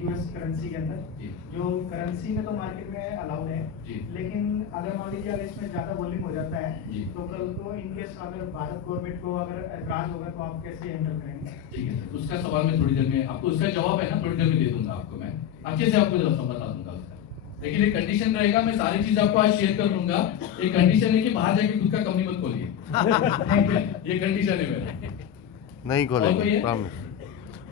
US currency के अंदर, जो करेंसी में तो मार्केट में अलाउड है, लेकिन अगर मान लीजिए अगर इसमें ज्यादा वॉल्यूम हो जाता है तो कल को इनकेस अगर भारत गवर्नमेंट को अगर ऐतराज होगा तो आप कैसे हैंडल करेंगे? ठीक है सर, उसका सवाल मैं थोड़ी देर में आपको, उसका जवाब है ना थोड़ी देर में दे दूंगा आपको, मैं अच्छे से आपको जवाब बता दूंगा उसका। लेकिन एक कंडीशन रहेगा, मैं सारी चीज आपको आज शेयर कर दूंगा। एक कंडीशन है कि बाहर जाके खुद का कंपनी मत खोलिए। ये कंडीशन है मेरा, नहीं खोलेंगे, प्रॉमिस।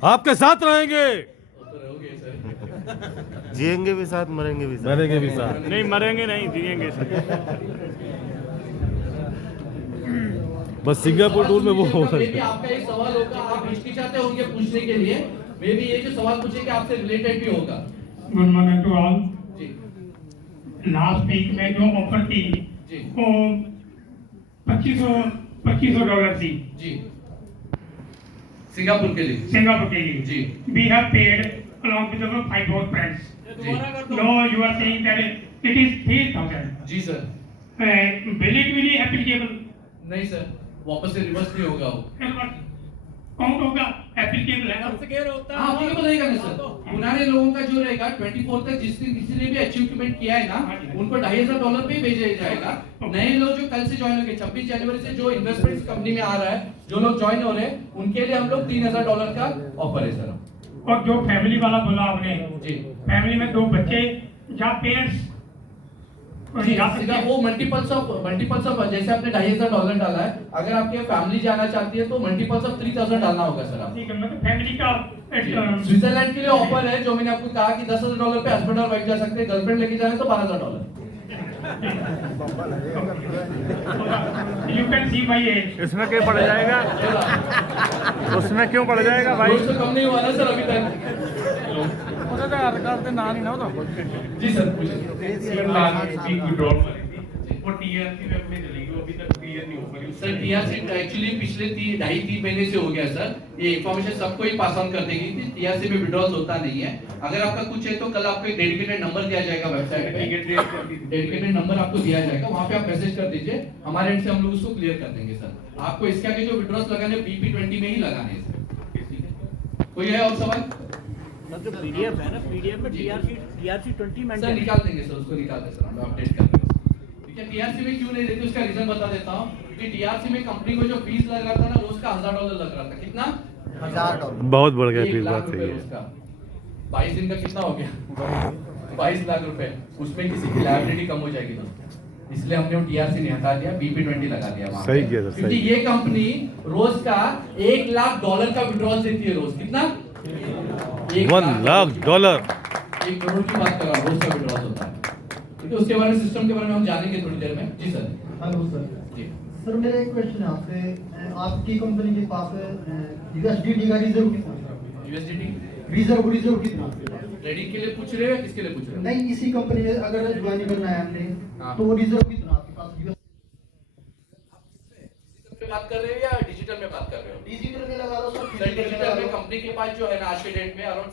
आपके साथ रहेंगे, तो रहोगे सर। जिएंगे भी साथ, मरेंगे भी साथ। मरेंगे भी साथ। नहीं मरेंगे नहीं, जिएंगे सर। बस सिंगापुर टूर में वो मे भी आपका एक सवाल होगा, आप हिचकिचाते होंगे पूछने के लिए, मे भी ये जो सवाल पूछेंगे आपसे रिलेटेड भी होगा। Good morning to all. जी लास्ट वीक में जो ऑफर थी जी वो $2500 थी जी, सिंगापुर के लिए, सिंगापुर के लिए। जी we have paid along with our 5 more friends. जी No, you are saying that it is 3000. जी sir. Will it be applicable? नहीं सर, वापस से रिवर्स नहीं होगा वो। काउंट होगा, applicable है। हाँ applicable रहेगा ना सर। पुराने लोगों का जो रहेगा 24 तक जिसने किसी ने भी अचीवमेंट किया है ना, उनको $2500 पे ही भेजा जाएगा। नए लोग जो कल से ज्वाइन होंगे, 26 जनवरी से जो इन्वेस्टमेंट कंपनी में आ रहा है, जो लोग ज्वाइन हो रहे हैं, उनके लिए हम लोग $3000 का ऑफर है सर। और जो फैमिली वाला बोला आपने, जी फैमिली में 2 बच्चे या पेरेंट्स जी, सीधा वो मल्टीपल्स ऑफ जैसे आपने $2500 डाला है, अगर आपके फैमिली जाना चाहती है तो मल्टीपल्स ऑफ 3000 डालना होगा सर आप। ठीक है, मतलब फैमिली का स्विट्जरलैंड के लिए ऑफर है, जो मैंने आपको कहा कि $10,000 पे हस्बैंड और वाइफ जा सकते हैं, गर्लफ्रेंड लेके जाना है तो $12,000। You can see my age. इसमें क्यों पड़ जाएगा, उसमें क्यों पड़ जाएगा भाई? उससे कम नहीं हुआ ना सर अभी तक। आधार कार्ड से ना नहीं ना तो। जी सर पूछिए। वो टीआरसी में अपने चली गई, अभी तक क्लियर नहीं हो पाई। सर टीआरसी एक्चुअली पिछले 2.5-3 महीने से हो गया सर, ये इन्फॉर्मेशन सबको ही पास ऑन कर देगी कि टीआरसी में विड्रॉल्स होता नहीं है। अगर आपका कुछ है तो कल आपको एक डेडिकेटेड नंबर दिया जाएगा वेबसाइट पे, डेडिकेटेड नंबर आपको दिया जाएगा, वहां पे आप मैसेज कर दीजिए, हमारे एंड से हम लोग उसको क्लियर कर देंगे सर। आपको इसके आगे जो विड्रॉल्स लगाने BP20 में ही लगाने हैं सर। कोई है और सवाल? जो पीडीएफ है ना, पीडीएफ में टीआरसी 20 सर मेंटेन निकाल देंगे सर, उसको निकाल दें सर, हम अपडेट कर देंगे। ठीक है, टीआरसी में क्यों नहीं देते उसका रीजन बता देता हूं, क्योंकि टीआरसी में कंपनी को जो फीस लग रहा था ना, रोज का $1000 लग रहा था। कितना? $1000। बहुत बढ़ गया, 1 फीस लाख बात रुपए सही है। रोज का। 22 दिन का कितना हो गया? 22 लाख रुपए। उसमें किसी की लायबिलिटी कम हो जाएगी दोस्तों, इसलिए हमने वो टीआरसी नहीं हटा दिया, BP20 लगा दिया वहां। सही किया सर, क्योंकि सही। ये कंपनी रोज का $1 लाख का विड्रॉल देती है रोज। कितना? $1 लाख। 1 करोड़ की बात कर रहा हूँ, रोज का विड्रॉल होता है। ठीक है, उसके बारे में, सिस्टम के बारे में हम जानेंगे थोड़ी देर में। जी सर। Hello sir. जी सर मेरा एक क्वेश्चन है आपसे, आपकी कंपनी के पास USDT का रिजर्व कितना है? यूएसडीटी रिजर्व कितना? ट्रेडिंग के लिए पूछ रहे हो या किसके लिए पूछ रहे हो? नहीं, इसी कंपनी में अगर ज्वाइन करना है हमने, हाँ। तो वो रिजर्व कितना आपके पास? पे बात कर रहे हो या डिजिटल में बात कर रहे हो? डिजिटल में लगा लो सर। सर डिजिटल में कंपनी के पास जो है ना आज के डेट में अराउंड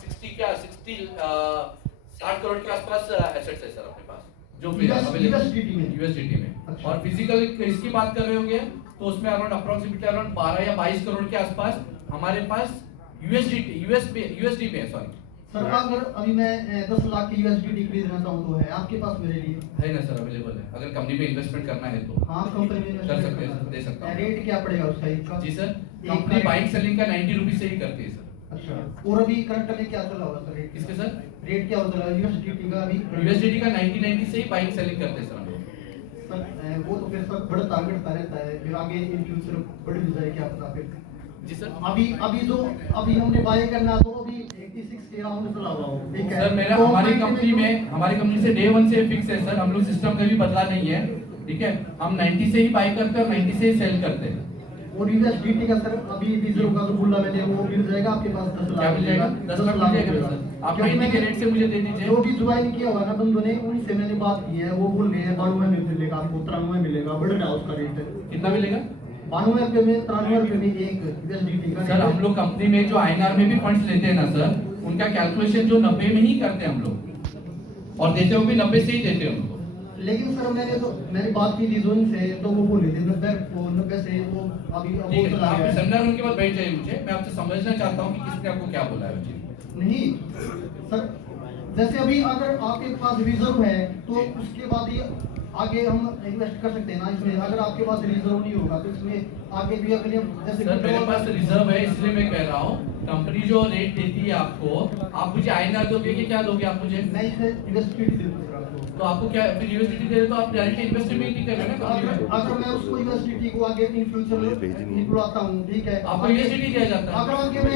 60 करोड़ के आसपास एसेट्स है सर अपने पास, जो USDT में। यूएसडीटी में। अच्छा। और फिजिकल इसकी बात कर रहे होंगे तो उसमें अराउंड अप्रोक्सीमेटली अराउंड 12 या 22 करोड़ के आसपास हमारे पास यूएसडी में है। सॉरी सर, अगर अभी मैं 10 लाख की USDT खरीदना चाहूँ तो है आपके पास मेरे लिए? है ना सर, अवेलेबल है। अगर कंपनी में इन्वेस्टमेंट करना है तो हाँ, कंपनी में कर सकते हैं, दे सकता हूं। रेट क्या पड़ेगा उसका एक का? जी सर, कंपनी बाइंग सेलिंग का 90 रुपीज से ही करती है सर। अच्छा, और अभी करंट में क्या चल रहा होगा सर रेट? किसके सर? रेट क्या होता है USDT का अभी? यूएसडीटी का 90 से ही बाइंग सेलिंग करते हैं सर हम लोग। सर वो तो फिर सब बढ़ता रहता है, फिर आगे इन फ्यूचर बढ़ भी जाए, क्या पता फिर। जी सर। अभी हमने बाय करना तो अभी 86 के राउंड चला हुआ हो, ठीक है सर मेरा तो हमारी कंपनी से डे 1 से फिक्स है सर, हम लोग सिस्टम कभी बदला नहीं है। ठीक है, हम 90 से ही बाय करते हैं और 90 से ही सेल करते हैं। और USDT का सर अभी रिजर्व का जो बुल्ला मैंने वो मिल जाएगा आपके पास? 10 लाख क्या मिल जाएगा? 10 लाख मिल जाएगा सर। आप 90 के रेट से मुझे दे दीजिए। जो भी ज्वाइन किया हुआ ना बंदों ने, उनसे मैंने बात की है, वो बोल रहे हैं 92 में मिलेगा आपको, 93 मिलेगा, बढ़ रहा है उसका रेट। कितना मिलेगा? 92 रुपए में, 93 रुपए में एक USDT का। सर हम लोग कंपनी में जो INR में भी फंड्स लेते हैं ना सर, उनका कैलकुलेशन जो 90 में ही करते हैं हम लोग, और देते हुए भी 90 से ही देते हैं उनको। लेकिन सर मैंने बात की थी जोन से, तो वो बोले थे 90 से वो अभी ठीक है, चला आप गया है। सेमिनार उनके बाद बैठ जाइए, मुझे मैं आपसे समझना चाहता हूँ कि किसने आपको क्या बोला है। नहीं सर, जैसे अभी अगर आपके पास रिजर्व है तो उसके बाद ये आगे हम इन्वेस्ट कर सकते हैं ना इसमें। अगर आपके पास रिजर्व नहीं होगा तो इसमें आगे भी अगर जैसे सर मेरे पास रिजर्व है, इसलिए मैं कह रहा हूँ कंपनी जो रेट देती है आपको, आप मुझे आईना दोगे कि क्या दोगे आप मुझे? नहीं से यूनिवर्सिटी दे दूंगा आपको। तो आपको क्या फिर यूनिवर्सिटी दे रहे तो आप डायरेक्ट इन्वेस्टमेंट नहीं कर रहे ना कंपनी में। अगर मैं उसको यूनिवर्सिटी को आगे इन फ्यूचर निकलवाता हूँ, ठीक है, आपको यूनिवर्सिटी दिया जाता है। अगर आगे मैं